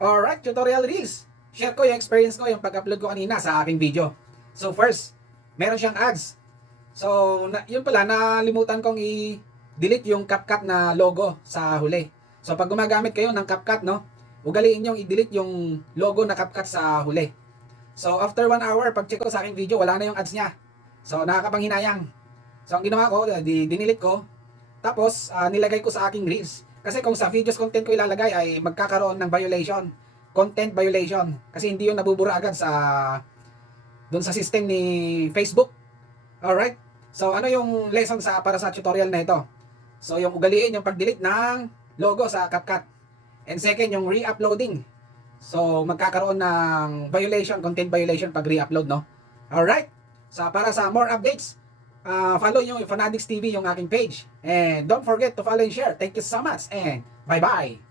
Alright, tutorial reels. Share ko yung experience ko, yung pag-upload ko kanina sa aking video. So first, meron siyang ads. So, yun pala, nalimutan kong i-delete yung CapCut na logo sa huli. So pag gumagamit kayo ng CapCut, no, ugaliin yung i-delete yung logo na CapCut sa huli. So after 1 hour, pag check ko sa aking video, wala na yung ads niya. So nakakapanghinayang. So ang ginawa ko, dinilit ko. Tapos nilagay ko sa aking reels. Kasi kung sa videos content ko ilalagay ay magkakaroon ng violation. Content violation. Kasi hindi yun nabubura agad sa doon sa system ni Facebook. Alright? So ano yung lesson para sa tutorial na ito? So yung ugaliin yung pag-delete ng logo sa CapCut. And second, yung re-uploading. So magkakaroon ng violation, content violation pag re-upload, no? Alright? So para sa more updates, follow yung Fanatics TV, yung aking page. And don't forget to follow and share. Thank you so much and bye-bye!